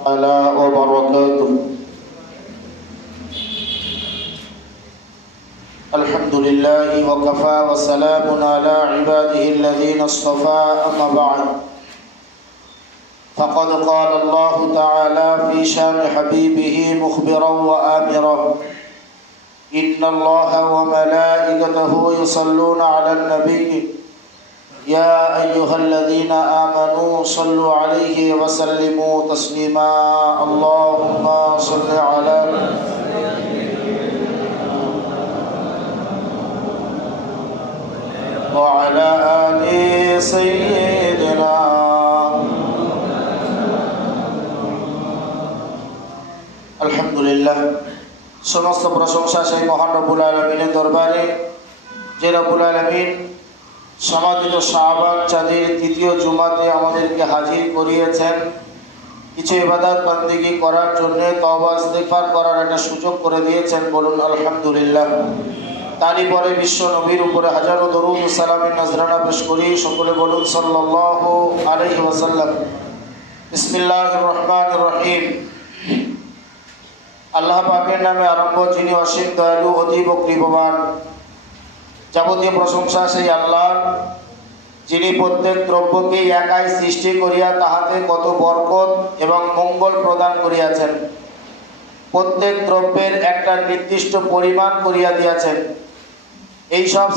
تعالى وبركاته. الحمد لله وكفى وسلام على عباده الذين اصطفى. أما بعد، فقد قال الله تعالى في شان حبيبه مخبرا وآمرا: إن الله وملائكته يصلون على النبي يا أيها الذين آمنوا صلوا عليه وسلموا تسليما. اللهم صل على وعلى آل سيدنا। আলহামদুলিল্লাহ, সমস্ত প্রশংসা সেই মহান রব্বুল আলামিনের দরবারে, যে রব্বুল আলামিন সমাদিত শাবান চাঁদের তৃতীয় জুমাতে আমাদেরকে হাজির করিয়েছেন, কিছু ইবাদত বন্দেগী করার জন্য, তওবা ইস্তিগফার করার একটা সুযোগ করে দিয়েছেন। বলুন আলহামদুলিল্লাহ। তারই পরে বিশ্ব নবীর উপরে হাজারো দরুদ ও সালামের নজরানা পেশ করি। সকলে বলুন সাল্লাল্লাহু আলাইহি ওয়াসাল্লাম। বিসমিল্লাহির রহমানির রহিম। আল্লাহ পাকের নামে আরম্ভ, যিনি অসীম দয়ালু, অতীব কৃপাবান। যাবতীয় প্রশংসা সেই আল্লাহর, যিনি প্রত্যেক দ্রব্যকে একাই সৃষ্টি করিয়া তাহাতে কত বরকত এবং মঙ্গল প্রদান করিয়াছেন। প্রত্যেক দ্রব্যের একটা নির্দিষ্ট পরিমাণ করিয়া দিয়াছেন। এইসব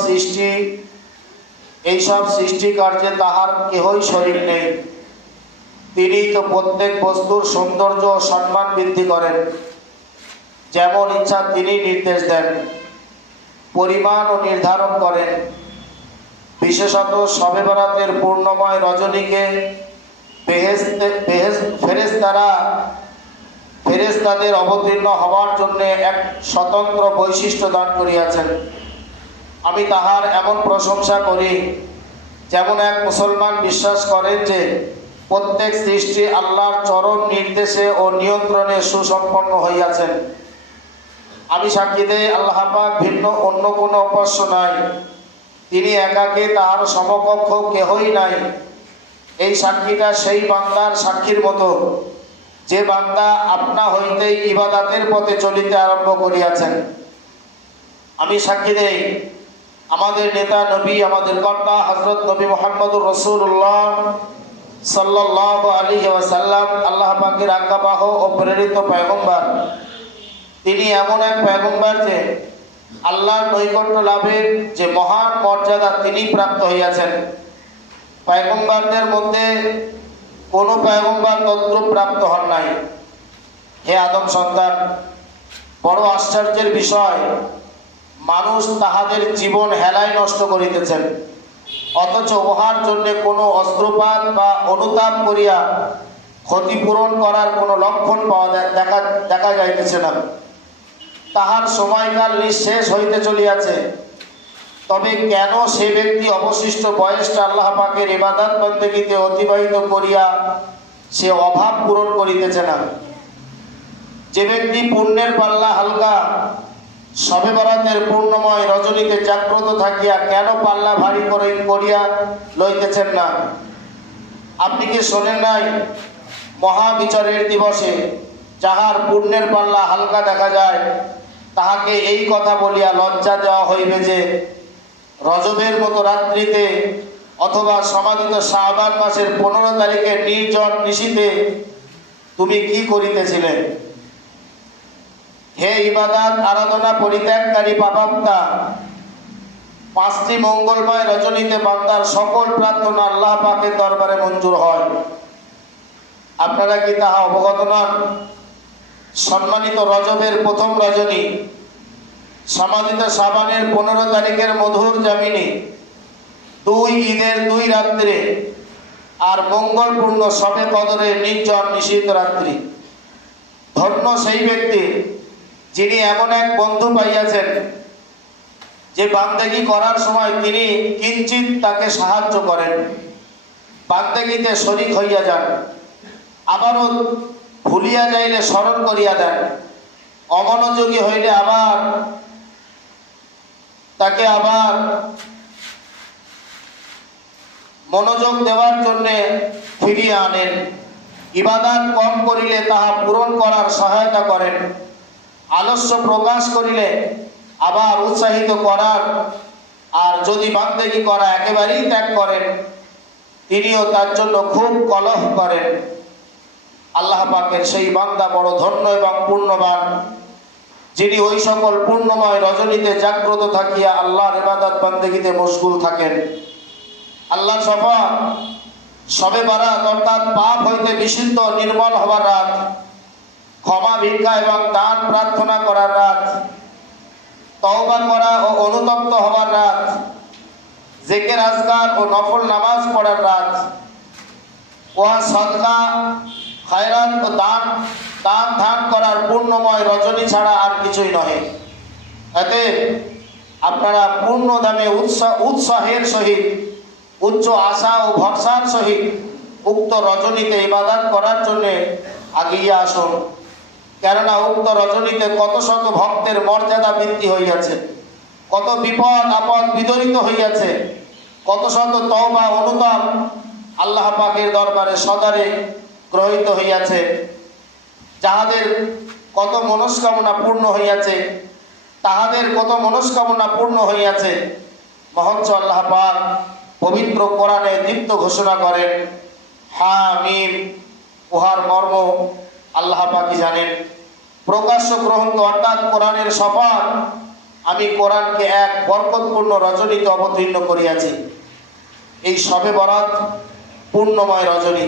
সৃষ্টি কার্যে তাহার কেহই শরীক নেই। তিনি তো প্রত্যেক বস্তুর সৌন্দর্য ও সম্মান বৃদ্ধি করেন। যেমন ইচ্ছা তিনি নির্দেশ দেন, পরিমাণ ও নির্ধারণ করেন। বিশেষত শবে বরাতের পূর্ণময় রজনীকে ফেরেশতাদের অবতীর্ণ হওয়ার জন্য এক স্বতন্ত্র বৈশিষ্ট্য দান করিয়াছেন। আমি তাহার এমন প্রশংসা করি, যেমন এক মুসলমান বিশ্বাস করেন যে প্রত্যেক সৃষ্টি আল্লাহর চরম নির্দেশে ও নিয়ন্ত্রণে সুসম্পন্ন হইয়াছেন। আমি সাক্ষী দেই, আল্লাহ পাক ভিন্ন অন্য কোনো উপাস্য নাই। তিনি একাকী, তাহার সমকক্ষ কেহই নাই। এই সাক্ষীটা সেই বান্দার সাক্ষীর মতো, যে বান্দা আপনা হইতেই ইবাদতের পথে চলিতে আরম্ভ করিয়াছেন। আমি সাক্ষী দেই, আমাদের নেতা নবী, আমাদের কর্তা হযরত নবী মুহাম্মদুর রাসূলুল্লাহ সাল্লাল্লাহু আলাইহি ওয়াসাল্লাম আল্লাহ পাকের আজ্ঞাবাহ ও প্রেরিত পয়গম্বর। তিনি এমন এক পয়গম্বর যে আল্লাহর নৈকট্য লাভের যে মহান মর্যাদা তিনি প্রাপ্ত হইয়াছেন। পয়গম্বরদের মধ্যে কোনো পয়গম্বর তদ্রূপ প্রাপ্ত হন নাই। হে আদম সন্তান, বড় আশ্চর্যের বিষয়, মানুষ তাহাদের জীবন হেলায় নষ্ট করিতেছেন, অথচ উহার জন্য কোনো অস্ত্রপাত বা অনুতাপ করিয়া ক্ষতিপূরণ করার কোনো লক্ষণ দেখা যাইতেছে না। তাহার সময়কাল নিঃশেষ হইতে চলিয়াছে। তবে কেন সে ব্যক্তি অবশিষ্ট বয়সটা আল্লাহ পাকের ইবাদত বন্দেগীতে অতিবাহিত করিয়া সে অভাব পূরণ করিতেছে না? যে ব্যক্তি পুণ্যের পাল্লা হালকা শবে বরাতের পূর্ণময় রজনীতে জাগ্রত থাকিয়া কেন পাল্লা ভারী করিয়া লইতেছেন না? আপনি কি শোনেন নাই, মহাবিচারের দিবসে যাহার পুণ্যের পাল্লা হালকা দেখা যায়, তাহাকে এই কথা বলিয়া লজ্জা দেওয়া হইবে যে রজবের মতো রাত্রিতে অথবা সমাদিত শাবান মাসের 15 তারিখে নির্জন নিশীথে তুমি কি করিতেছিলে? হে ইবাদত আরাধনা পরিত্যাগকারী পাপাত্মা, 5টি মঙ্গলময় রজনীতে বান্দার সকল প্রার্থনা আল্লাহ পাকের দরবারে মঞ্জুর হয়। আপনারা কি তাহা অবগত নন? সম্মানিত রজবের প্রথম রজনী, সমাদিত শাবানের 15 তারিখের মধুর জামিনী, 2 ঈদের 2 রাত্রে, আর মঙ্গলপূর্ণ শবে কদরের নির্জন নিশীথ রাত্রি। ধন্য সেই ব্যক্তি যিনি এমন এক বন্ধু পাইয়াছেন, যে বান্দেগী করার সময় তিনি কিঞ্চিত তাকে সাহায্য করেন, বান্দেগীতে শরীক হইয়া যান, আবারও ভুলিয়া যাইলে স্মরণ করিয়া দেন, অমনোযোগী হইলে আবার তাকে আবার মনোযোগ দেওয়ার জন্য ফিরিয়ে আনেন। ইবাদত কম করিলে তাহা পূরণ করার সহায়তা করেন, আলস্য প্রকাশ করিলে আবার উৎসাহিত করার, আর যদি বান্দেগি করা একেবারেই ত্যাগ করেন তিনিও তার জন্য খুব কলহ করেন। আল্লাহ পাকের সেই বান্দা বড় ধন্য এবং পুণ্যবান, যিনি ওই সকল পূর্ণময় রজনীতে জাগ্রত থাকিয়া আল্লাহর ইবাদত বান্দেগিতে মশগুল থাকেন। আল্লাহর শপথ, শবে বরাত অর্থাৎ পাপ হইতে বিশুদ্ধ নির্মল হবার রাত, ক্ষমা ভিক্ষা এবং দান প্রার্থনা করার রাত, তওবা করা ও অনুতপ্ত হবার রাত, জিকির আজকার ও নফল নামাজ পড়ার রাত, ওয়া সদকা খায়রাত ও দান ধান করার পূর্ণময় রজনী ছাড়া আর কিছুই নহে। এতে আপনারা পূর্ণ দামে উৎসাহের সহিত, উচ্চ আশা ও ভরসার সহিত উক্ত রজনীতে ইবাদত করার জন্য আগিয়ে আসুন। কেননা উক্ত রজনীতে কত শত ভক্তের মর্যাদা বৃদ্ধি হইয়াছে, কত বিপদ আপদ বিদরিত হইয়াছে, কত শত তওবা অনুতাপ আল্লাহ পাকের দরবারে সদারে গ্রহীত হইয়াছে, যাহাদের কত মনস্কামনা পূর্ণ হইয়াছে, তাহাদের কত মনস্কামনা পূর্ণ হইয়াছে। মহচ্চ আল্লাহ পাক পবিত্র কোরআনে দীপ্ত ঘোষণা করেন, হামিম, উহার মর্ম আল্লাহ পাকই জানেন। প্রকাশ্য গ্রন্থ অর্থাৎ কোরআনের শপথ, আমি কোরআনকে এক বরকতপূর্ণ রজনীতে অবতীর্ণ করিয়াছি। এই শবে বরাত পূর্ণময় রজনী।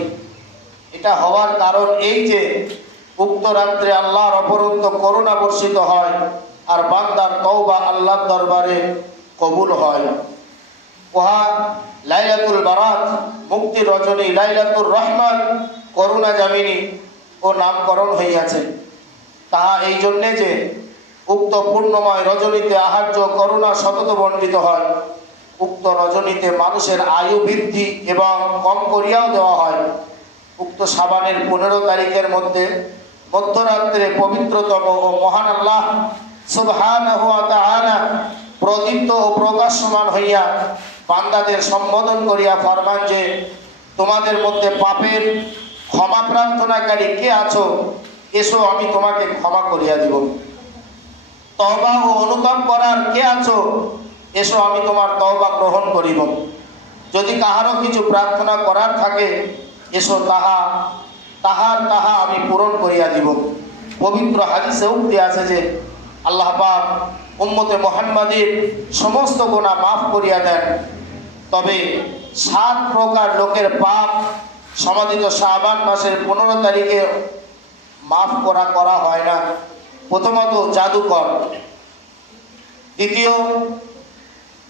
এটা হওয়ার কারণ এই যে উক্ত রাত্রে আল্লাহর অপরন্ত করুণা বর্ষিত হয় আর বান্দার তওবা আল্লাহর দরবারে কবুল হয়। উহা লাইলাতুল বারাত, মুক্তির রজনী, লাইলাতুর রহমান, করুণা জামিনী ও নামকরণ হইয়াছে। তাহা এই জন্যে যে উক্ত পূর্ণময় রজনীতে আহার্য করুণা সতত বণ্টিত হয়। উক্ত রজনীতে মানুষের আয়ু বৃদ্ধি এবং কম করিয়াও দেওয়া হয়। উক্ত শাবানের 15 তারিখের মধ্যরাত্রে পবিত্রতম ও মহান আল্লাহ সুবহানাহু ওয়া তাআলা প্রদীপ্ত ও প্রকাশমান হইয়া বান্দাদের সম্বোধন করিয়া ফরমান যে, তোমাদের মধ্যে পাপের ক্ষমা প্রার্থনাকারী কে আছো, এসো আমি তোমাকে ক্ষমা করিয়া দিব। তওবা ও অনুতাপ করার কে আছো, এসো আমি তোমার তওবা গ্রহণ করিব। যদি কাহারও কিছু প্রার্থনা করার থাকে, এসো তাহার আমি পূরণ করিয়া দিব। পবিত্র হাদিসে উক্তি আছে যে আল্লাহ পাক উম্মতে মুহাম্মাদের সমস্ত গুনাহ মাফ করিয়া দেন। তবে 7 প্রকার লোকের পাপ সমাদিত শাবান মাসের 15 তারিখে মাফ করা হয় না। প্রথমত জাদুকর, দ্বিতীয়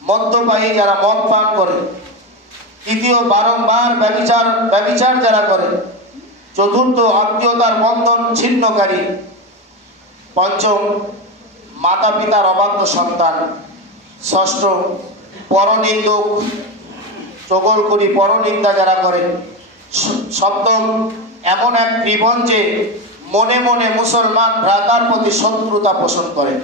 মদ্যপায়ী যারা মদ পান করে, তৃতীয় বারংবার ব্যভিচার যারা করে, চতুর্থ আত্মীয়তার বন্ধন ছিন্নকারী, পঞ্চম মাতা পিতার অবাধ্য সন্তান, ষষ্ঠ পরনিন্দুক, চগলখড়ি পরনিন্দা যারা করে, সপ্তম এমন এক ত্রিভুজ যে মনে মনে মুসলমান ভ্রাতার প্রতি শত্রুতা পোষণ করে,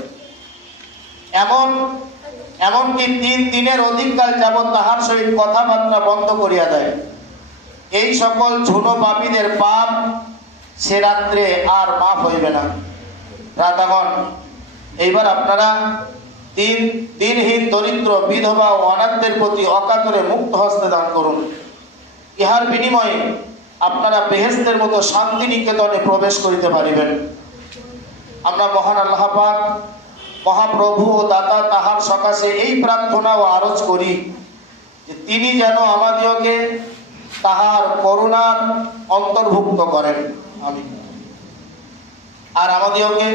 এমনকি 3 দিনের অধিককাল যাবৎ তাহার সহিত কথাবার্তা বন্ধ করিয়া দেয়। এই সকল ঝুনো পাপীদের পাপ সে রাত্রে আর মাফ হইবে না। ভ্রাতাগণ, এইবার আপনারা দিনহীন দরিদ্র বিধবা ও অনাথদের প্রতি অকাতরে মুক্ত হস্তে দান করুন। ইহার বিনিময়ে আপনারা বেহেশতের মতো শান্তি নিকেতনে প্রবেশ করিতে পারিবেন। আমরা মহান আল্লাহ পাক মহাপ্রভু ও দাতা তাহার সকাশে এই প্রার্থনা ও আরজ করি যে তিনি যেন আমাদিওকে তাহার করুণার অন্তর্ভুক্ত করেন। আমিন। আর আমাদিওকে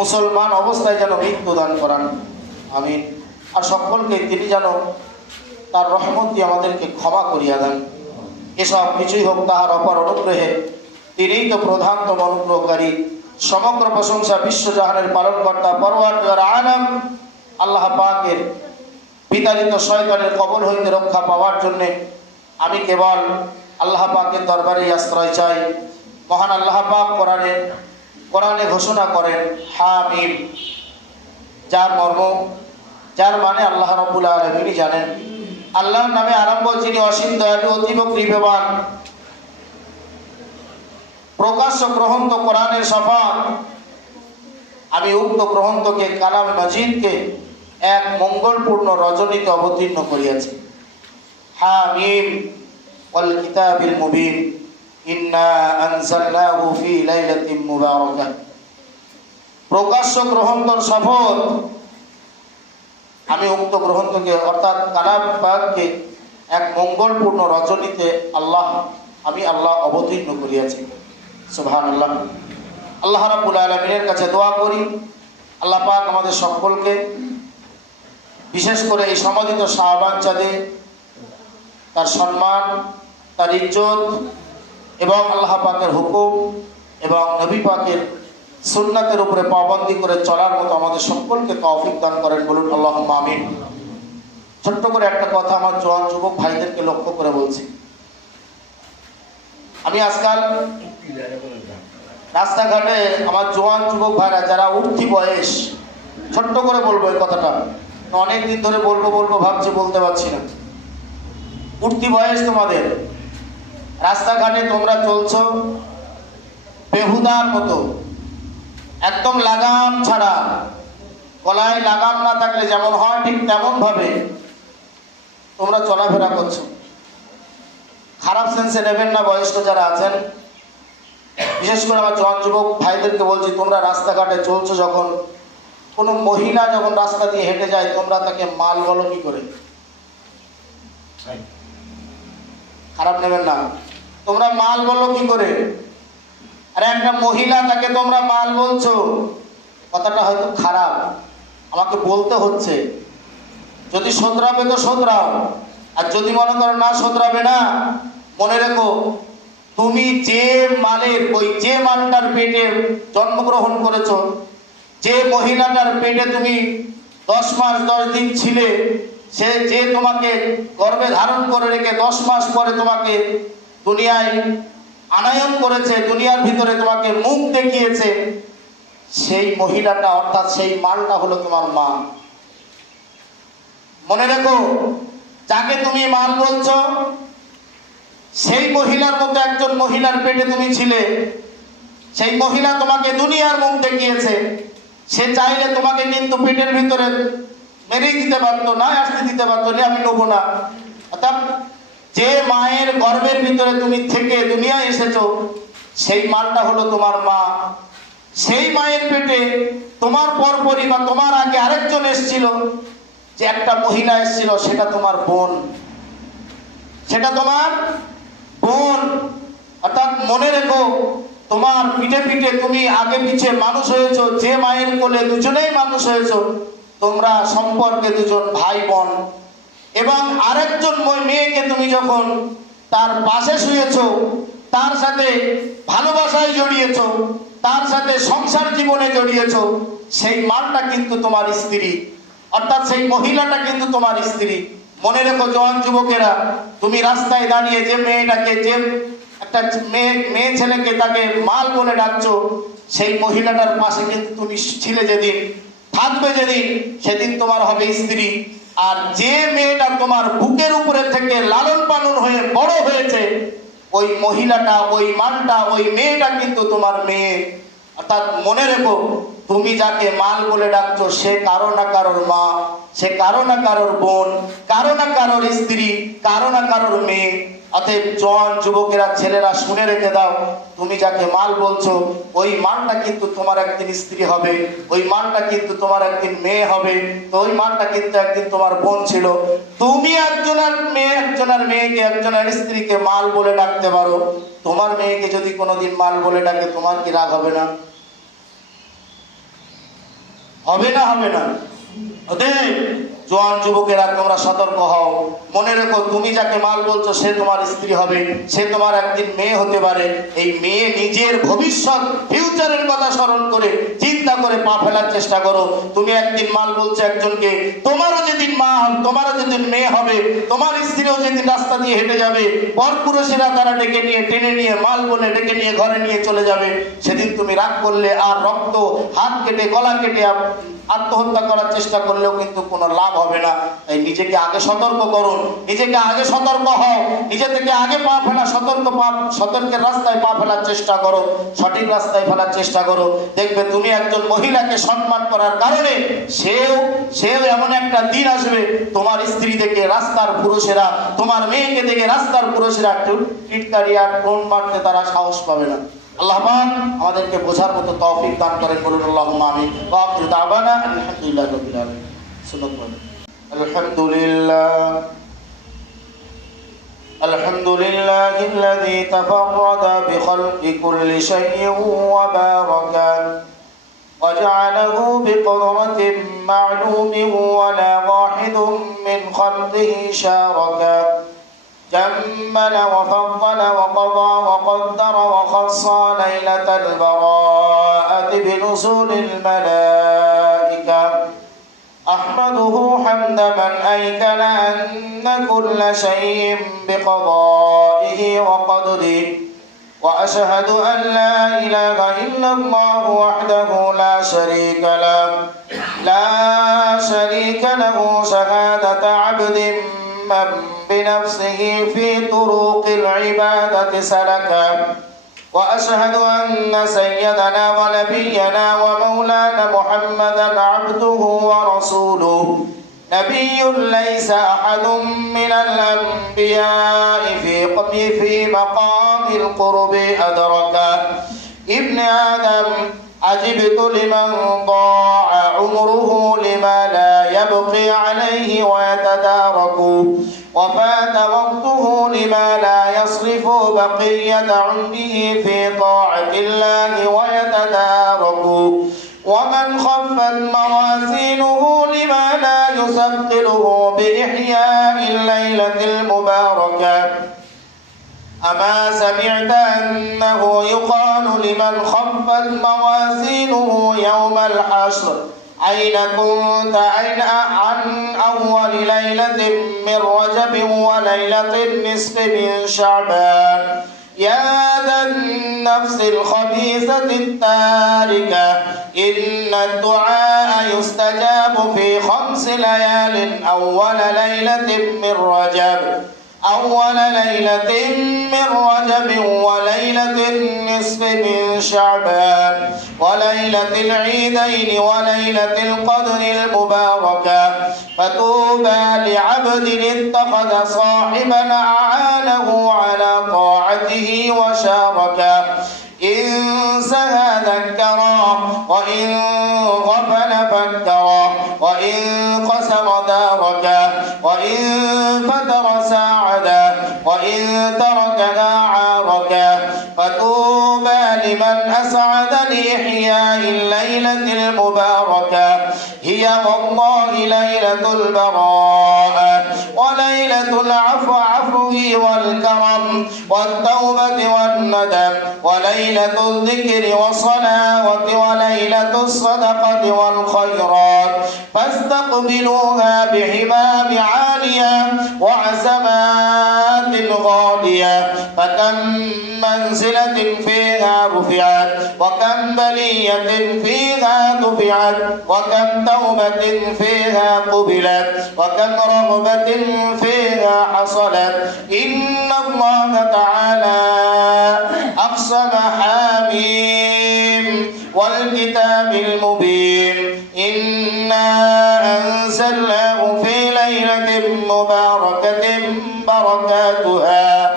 মুসলমান অবস্থায় যেন মৃত্যু দান করান। আমিন। আর সকলকে তিনি যেন তার রহমত দিয়ে আমাদেরকে ক্ষমা করিয়া দেন। এসব কিছুই হোক তাহার অপার অনুগ্রহে। তিনিই তো প্রধানতম অনুগ্রহকারী। সমগ্র প্রশংসা বিশ্বজাহানের পালনকর্তা পরওয়ারদিগার আলম আল্লাহ পাকের বিতাড়িত শয়তানের কবল হইতে রক্ষা পাওয়ার জন্যে আমি কেবল আল্লাহ পাকের দরবারে আশ্রয় চাই। মহান আল্লাহ পাক কোরআনে ঘোষণা করেন, হামিম, যার মানে আল্লাহ রাব্বুল আলামিনই জানেন। আল্লাহর নামে আরম্ভ, যিনি অসীম দয়ালু, অতীব কৃপাবান। প্রকাশ্য গ্রন্থ কোরআনের শপথ, আমি উক্ত গ্রন্থকে কালাম মাজিদকে এক মঙ্গলপূর্ণ রজনীতে অবতীর্ণ করিয়াছি। হামিম ওয়াল কিতাবিল মুবিন ইন্না আনজালনাহু ফি লাইলাতিন মুবারাকাহ। প্রকাশ্য গ্রন্থর শপথ, আমি উক্ত গ্রন্থকে অর্থাৎ কালাম পাককে এক মঙ্গলপূর্ণ রজনীতে আমি আল্লাহ অবতীর্ণ করিয়াছি। সুবহানাল্লাহ। আল্লাহ রাব্বুল আলামিনের কাছে দোয়া করি, আল্লাহ পাক আমাদের সকলকে বিশেষ করে এই সমাদিত শাবান চাঁদে তার সম্মান, তার ইজ্জত এবং আল্লাহ পাকের হুকুম এবং নবী পাকের সুন্নাতের উপরে পাবন্দি করে চলার মতো আমাদের সকলকে তৌফিক দান করেন, বলুন আল্লাহুম্মা আমিন। ছোট্ট করে একটা কথা আমার জওয়ান যুবক ভাইদেরকে লক্ষ্য করে বলছি। আমি আজকাল রাস্তাঘাটে আমার জওয়ান যুবক ভাইরা যারা উঠতি বয়স, ছোট্ট করে বলবো এই কথাটা, অনেক দিন ধরে বলবো ভাবছি বলতে পারছি না। উঠতি বয়স তোমাদের, রাস্তাঘাটে তোমরা চলছো বেহুদার মতো, একদম লাগাম ছাড়া। গলায় লাগাম না থাকলে যেমন হয় ঠিক তেমন ভাবে তোমরা চলাফেরা করছো। খারাপ সেন্সে নেবেন না বয়স্ক যারা আছেন, বিশেষ করে আমার জওয়ান যুবক ভাইদেরকে বলছি, তোমরা রাস্তাঘাটে চলছো যখন, কোনো মহিলা যখন রাস্তা দিয়ে হেঁটে যায় তোমরা তাকে মাল বলো কি করে? খারাপ নেবেন না, তোমরা মাল বলো কি করে? আরে একটা মহিলা তাকে তোমরা মাল বলছো, কথাটা হয়তো খারাপ, আমাকে বলতে হচ্ছে। যদি শোধরাবে তো শোধরাও, আর যদি মনে করো না শোধরাবে না, মনে রেখো তুমি যে মালটার পেটে জন্মগ্রহণ করেছো, যে মহিলাটার পেটে তুমি 10 মাস 10 দিন ছিলে, সে যে তোমাকে গর্ভে ধারণ করে রেখে 10 মাস পরে তোমাকে দুনিয়ায় আনায়ন করেছে, দুনিয়ার ভিতরে তোমাকে মুখ দেখিয়েছে, সেই মহিলাটা অর্থাৎ সেই মালটা হলো তোমার মা। মনে রেখো, যাকে তুমি মাল বলছো সেই মহিলার মতো একজন মহিলার পেটে তুমি ছিলে, সেই মহিলা তোমাকে দুনিয়ার মুখ দেখিয়েছে। সে চাইলে তোমাকে কিন্তু পেটের ভিতরে মেরে দিতে পারতো, না আসতে দিতে পারতো, আমি নেবো না। অর্থাৎ যে মায়ের গর্ভের ভিতরে তুমি থেকে দুনিয়ায় এসেছো, সেই মালটা হলো তোমার মা। সেই মায়ের পেটে তোমার পরপরই বা তোমার আগে আরেকজন এসেছিল, যে একটা মহিলা এসেছিল, সেটা তোমার বোন, সেটা তোমার বোন। অর্থাৎ মনে রেখো, তোমার পিঠে পিঠে তুমি আগে পিছে মানুষ হয়েছো, যে মায়ের কোলে দুজনেই মানুষ হয়েছো, তোমরা সম্পর্কে দুজন ভাই বোন। এবং আরেকজন মেয়েকে তুমি যখন তার পাশে শুয়েছো, তার সাথে ভালোবাসায় জড়িয়েছো, তার সাথে সংসার জীবনে জড়িয়েছো, সেই মালটা কিন্তু তোমার স্ত্রী, অর্থাৎ সেই মহিলাটা কিন্তু তোমার স্ত্রী। মনে রেখো জওয়ান যুবকেরা, তুমি রাস্তায় দাঁড়িয়ে যে মেয়েটাকে, যে একটা মেয়ে ছেলেকে তাকে মাল বলে ডাকছো, সেই মহিলাটার পাশে কিন্তু তুমি ছিলে যেদিন, থাকবে যেদিন, সেদিন তোমার হবে স্ত্রী। আর যে মেয়েটা তোমার বুকের উপরে থেকে লালন পালন হয়ে বড় হয়েছে, ওই মহিলাটা, ওই মালটা, ওই মেয়েটা কিন্তু তোমার মেয়ে। অর্থাৎ মনে রেখো, তুমি যাকে মাল বলে ডাকছো, সে কারো না কারোর মা, সে কারো না কারোর বোন, কারো না কারোর স্ত্রী, কারো না কারোর মেয়ে। অতএব জওয়ান যুবকেরা, ছেলেরা শুনে রেখে দাও, তুমি যাকে মাল বলছো, ওই মালটা কিন্তু তোমার একদিন স্ত্রী হবে, ওই মালটা কিন্তু তোমার একদিন মেয়ে হবে, তো ওই মালটা কিন্তু একদিন তোমার বোন ছিল। তুমি একজনের মেয়েকে, একজনের স্ত্রীকে মাল বলে ডাকতে পারো, তোমার মেয়েকে যদি কোনোদিন মাল বলে ডাকে, তোমার কি রাগ হবে না? হবে না? হবে না? অতএব জওয়ান যুবকেরা, তোমরা সতর্ক হও। মনে রেখো, তুমি যাকে মাল বলছো, সে তোমার স্ত্রী হবে, সে তোমার একদিন মেয়ে হতে পারে। এই মেয়ে নিজের ভবিষ্যৎ, ফিউচারের কথা স্মরণ করে, চিন্তা করে পা ফেলার চেষ্টা করো। তুমি একদিন মাল বলছো একজনকে, তোমারও যেদিন মা, তোমারও যেদিন মেয়ে হবে, তোমার স্ত্রীও যেদিন রাস্তা দিয়ে হেঁটে যাবে, পরপুরুষেরা তারা ডেকে নিয়ে, টেনে নিয়ে, মাল বলে ডেকে নিয়ে ঘরে নিয়ে চলে যাবে, সেদিন তুমি রাগ করলে আর রক্ত, হাত কেটে, গলা কেটে আত্মহত্যা করার চেষ্টা করলেও কিন্তু কোনো লাভ হবে না। তাই নিজেকে আগে সতর্ক করুন, নিজেকে আগে সতর্ক হও, নিজে থেকে আগে পা ফেলা, সতর্কের রাস্তায় পা ফেলার চেষ্টা করো, সঠিক রাস্তায় ফেলার চেষ্টা করো। দেখবে তুমি একজন মহিলাকে সম্মান করার কারণে সেও এমন একটা দিন আসবে, তোমার স্ত্রী দেখে রাস্তার পুরুষেরা, তোমার মেয়েকে দেখে রাস্তার পুরুষেরা টিটকারি আর টোন মারতে তারা সাহস পাবে না। আল্লাহ পাক আমাদেরকে বোঝার মতো তৌফিক দান করেন, বলুন আল্লাহুম্মা আমিন। ওয়া আখিরু দাওয়ানা আলহামদুলিল্লাহি রাব্বিল আলামিন। আলহামদুলিল্লাহ আলহামদুলিল্লাহিল্লাযী তাফাররাদা বিখালqi kulli shay'in ওয়া বারাকা وجعله بقدرة معلوم ولا واحد من خلقه شاركا جمل وفضل وقضى وقدر وخصى ليلة البراءة بنزول الملائكة أحمده حمد من أيقن أن كل شيء بقضائه وقدره وأشهد أن لا إله إلا الله وحده لا شريك له شهادة عبد من بنفسه في طرق العبادة سلكا وأشهد أن سيدنا ونبينا ومولانا محمدا عبده ورسوله نبي ليس أحد من الأنبياء في مقام القرب أدركا ابن آدم عجبت لمن ضاع عمره لما لا يبقي عليه ويتدارك وفات وقته لما لا يصرف بقية عمره في طاعة الله ويتدارك ومن خفت موازينه لما لا يثقله بإحياء الليلة المباركة أما سمعت أنه يقال لمن خفت موازينه يوم الحشر أين كنت عن أول ليلة من رجب وليلة النصف من شعبان يا ذا النفس الخبيثة التاركة إن الدعاء يستجاب في 5 ليال أول ليلة من رجب وليلة النصف من شعبان وليلة العيدين وليلة القدر المباركة فتوبى لعبد اتخذ صاحبا أعانه على طاعته وشاركا إن سهى ذكرا وإن غفل فكرا وإن قسم داركا وإن فتر ساعدا وإن تركها عاركا فتوبى لمن أسعد لإحياء الليلة المباركة هي والله ليلة البراءة وليلة العفو والكرم والتوبة والندم وليلة الذكر والصلاة وليلة الصدقة والخيرات فاستقبلوها بحمام عالية وعزمات غالية فكم منزلة فيها رفعت وكم بلية فيها دفعت وكم توبة فيها قبلت وكم رغبة فيها حصلت إن الله تعالى أقسم حميم والكتاب المبين إنا أنزلناه في ليلة مباركة بركاتها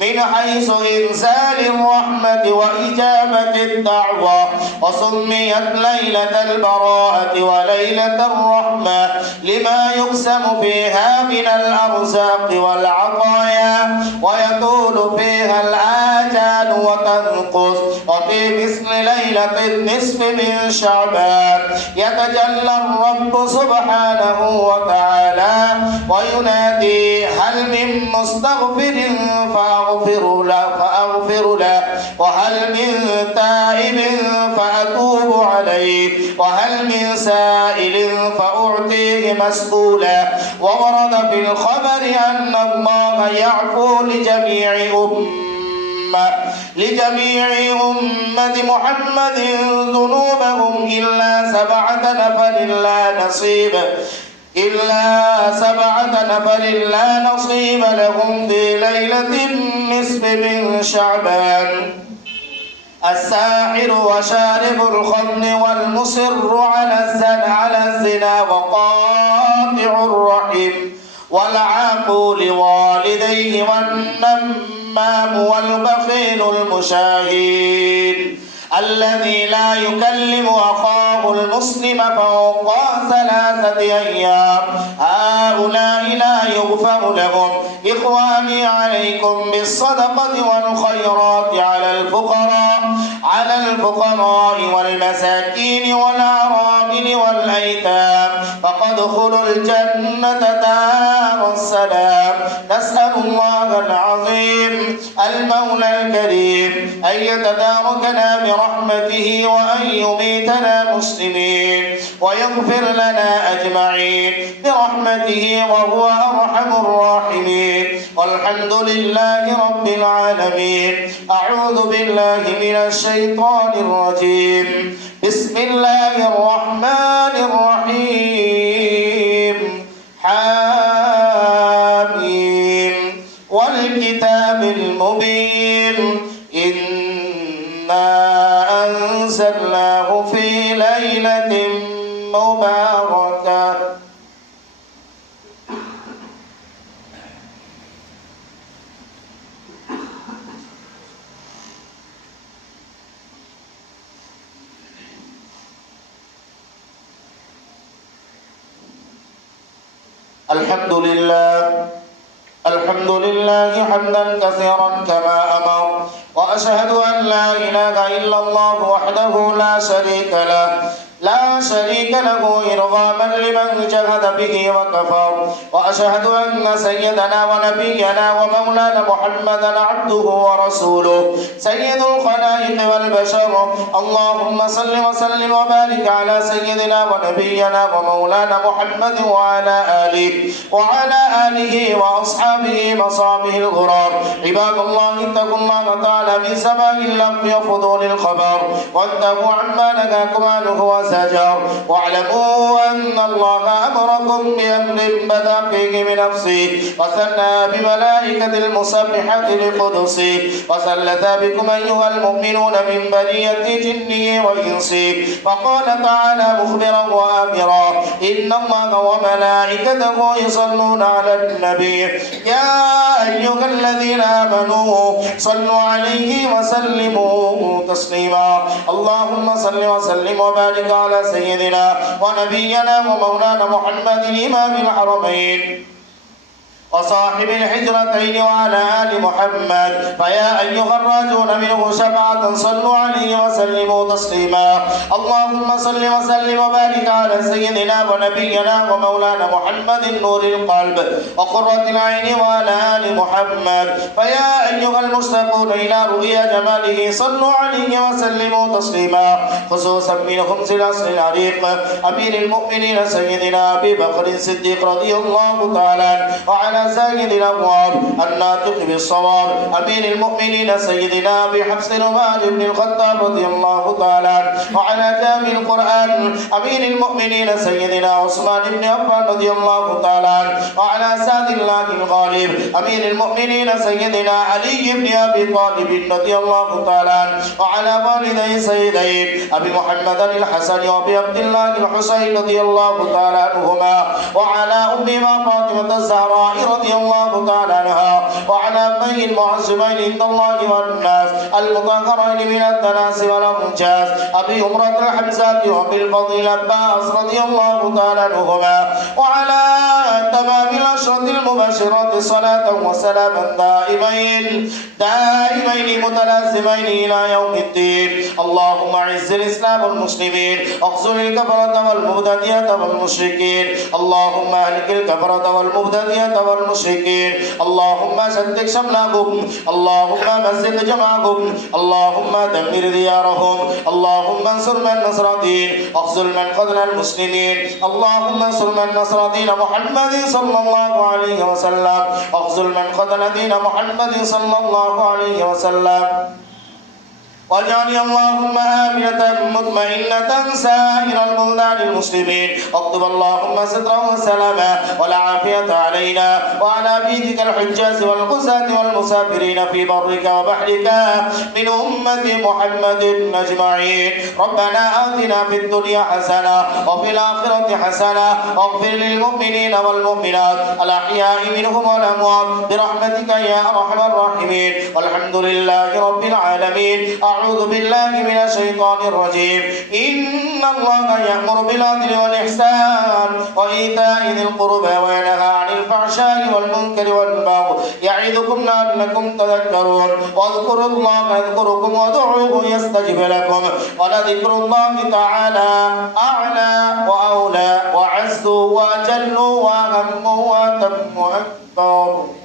من حيث إنزال الرحمة وإجابة الدعوة وسميت ليلة البراءة وليلة الرحمة لما يقسم فيها من الأرزاق والعطايا ويطول فيها الآجال وتنقص وفي مثل ليلة النصف من شعبان يتجلى الرب سبحانه وتعالى وينادي هل من مستغفر فأغفر له وهل من تائب فأتوب عليه وهل من سائل فأعطيه مسؤولا وورد في الخبر أن الله يعفو لجميع لجميع أمة محمد ذنوبهم إلا 7 نفر لا نصيب لهم في ليلة النصف من شعبان الساحر وشارب الخمر والمصر على الزنا وقاطع الرحم والعاق لوالديه والنمام والبخيل المشاهد الذي لا يكلم أخاه المسلم فوق 3 أيام هؤلاء لا يغفر لهم. إخواني عليكم بالصدقة والخيرات على الفقراء والمساكين والأرامل والأيتام فادخلوا الجنة دار السلام. نسأل الله العظيم المولى الكريم أن يتداركنا برحمته وأن يميتنا مسلمين ويغفر لنا أجمعين برحمته وهو أرحم الراحمين. والحمد لله رب العالمين. أعوذ بالله من الشيطان الرجيم. بسم الله الرحمن الرحيم. حاميم والكتاب المبين إنا أنزلناه في ليلة مباركة. الحمد لله حمدا كثيرا كما أمر وأشهد أن لا إله إلا الله وحده لا شريك له إرغاما لمن جهد به وكفر. وأشهد أن سيدنا ونبينا ومولانا محمدا عبده ورسوله سيد الخلائق والبشر. اللهم صل وسلم وبارك على سيدنا ونبينا ومولانا محمد وعلى آله وأصحابه مصابه الغرار. عباد الله اتقوا الله تعالى في سماء اللفظ وفضول الخبر واتقوا عما نهاكم عنه وزجر. واعلموا أن الله أمركم بأمر بدأ فيه بنفسه وثنى بملائكة المسبحة لقدسه وثلث بكم أيها المؤمنون من بنية جنه وإنسه. فقال تعالى مخبرا وآمرا إن الله وملائكته يصلون على النبي يا أيها الذين آمنوا صلوا عليه وسلموا تسليما. اللهم صل وسلم وبارك على سيدنا ونبينا ومولانا محمد إمام الحرمين وصاحب الحجرتين وعلى آل محمد. فيا أيها الراجون منه شفاعة صلوا عليه وسلموا تسليما. اللهم صل وسلم وبارك على سيدنا ونبينا ومولانا محمد نور القلب وقرة العين وعلى آل محمد. فيا أيها المشتاقون إلى رؤيا جماله صلوا عليه وسلموا تسليما. خصوصا منهم في العصر العريق أمير المؤمنين سيدنا أبي بكر الصديق رضي الله تعالى وعلى سيد الأبواب الناطق بالصواب أمير المؤمنين سيدنا أبي حفص عمر بن الخطاب رضي الله تعالى وعلى جامع القرآن أمير المؤمنين سيدنا عثمان بن عفان رضي الله تعالى وعلى سعد الله الغالب أمير المؤمنين سيدنا علي بن أبي طالب رضي الله تعالى وعلى والدي سيدين أبي محمد الحسن وأبي عبد الله الحسين رضي الله تعالى عنهما وعلى أمهما فاطمة الزهراء رضي الله تعالى عنها وعلى أبيه المعظمين عند الله والناس المطهرين من الدناس والأنجاس أبي عمرة الحمزة وأبي الفضيل عباس رضي الله تعالى عنهما وعلى تمام العشرة المبشرات صلاة وسلاما دائمين متلازمين إلى يوم الدين. اللهم أعز الإسلام والمسلمين واخذل الكفرة والمبتدئة والمشركين. اللهم أهلك الكفرة والمبتدئة والمشركين اللهم شتت شملهم اللهم مزق جمعهم اللهم دمر ديارهم اللهم انصر من نصر دين واخذل من خذل المسلمين اللهم انصر من نصر دين محمد صلى الله عليه وسلم واخذل من خذل دين محمد صلى الله عليه وسلم واجعل اللهم آمنة مطمئنة سائر البلدان المسلمين واكتب اللهم سترا وسلاما والعافية علينا وعلى بيتك الحجاز والغزاة والمسافرين في برك وبحرك من أمة محمد أجمعين ربنا آتنا في الدنيا حسنة وفي الآخرة حسنة واغفر للمؤمنين والمؤمنات الأحياء منهم والأموات برحمتك يا أرحم الراحمين والحمد لله رب العالمين. أعوذ بالله من الشيطان الرجيم. إن الله يأمر بالعدل والإحسان وإيتاء ذي القربى وينهى عن الفحشاء والمنكر والبغي يعظكم لعلكم تذكرون واذكروا الله يذكركم وادعوه يستجب لكم ولذكر الله تعالى أعلى وأولى وأعز وأجل وأهم وأتم وأكبر.